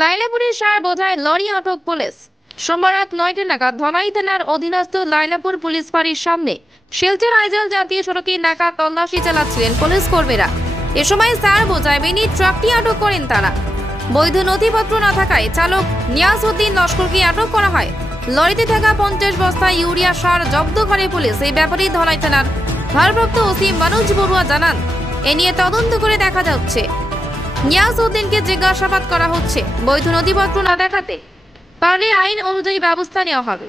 লাইলাপুরের সার বোঝায় লরি আটক পুলিশ। সোমবার রাত ৯টা নাগাদ ধলাই থানার অধীনস্থ লাইলাপুর পুলিশ ফাঁড়ির সামনে শিলচর আইজল জাতীয় সড়কে নাকা তল্লাশি চালাচ্ছিলেন পুলিশ কর্মীরা। এ সময় সার বোঝায় মিনি ট্রাকটি আটক করেন তারা। বৈধ নথিপত্র না থাকায় চালক নিয়াজউদ্দিন লস্করকে আটক করা হয়। লরিতে থাকা 50 বস্তা ইউরিয়া সার জব্দ করে পুলিশ। এই ব্যাপারে ধলাই থানার ভারপ্রাপ্ত ওসি মনোজ বড়ুয়া জানান, এ নিয়ে তদন্ত করে দেখা যাচ্ছে। নিয়াজউদ্দিনকে জিজ্ঞাসাবাদ করা হচ্ছে। বৈধ নথিপত্র না দেখাতে পারলে আইন অনুযায়ী ব্যবস্থা নেওয়া হবে।